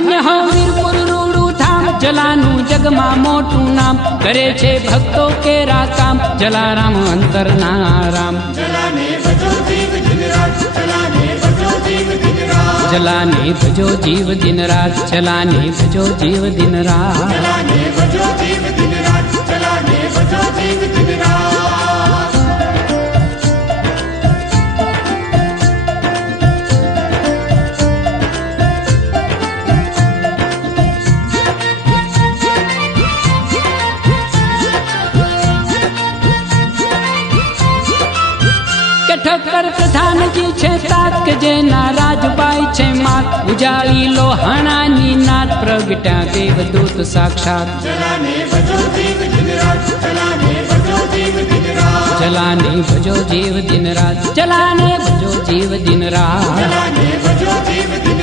ધન્ય હો વીરપુર રૂડું ધામ, જલાનું જગમાં મોટું નામ, કરે છે ભક્તો કેરા કામ, જલારામ અંતરના રામ. જલાને ભજો જીવ દિન રાત, જલાને ભજો જીવ દિન રાત, જલાને ભજો જીવ દિન રાત, જલાને ભજો જીવ દિન રાત. જલાને ભજો જીવ દિન રાત, જલાને ભજો જીવ દિન રાત. ઠક્કર પ્રધાનજી છે તાત કે જેના રાજબાઈ છે માત, ઉજાળી લોહાણાની નાત, પ્રગટ્યા દેવદૂત સાક્ષાત. જલાને ભજો જીવ દિન રાત, જલાને ભજો જીવ દિન રાત, જલાને ભજો જીવ દિન રાત, જલાને ભજો જીવ દિન રાત. જલાને ભજો જીવ દિન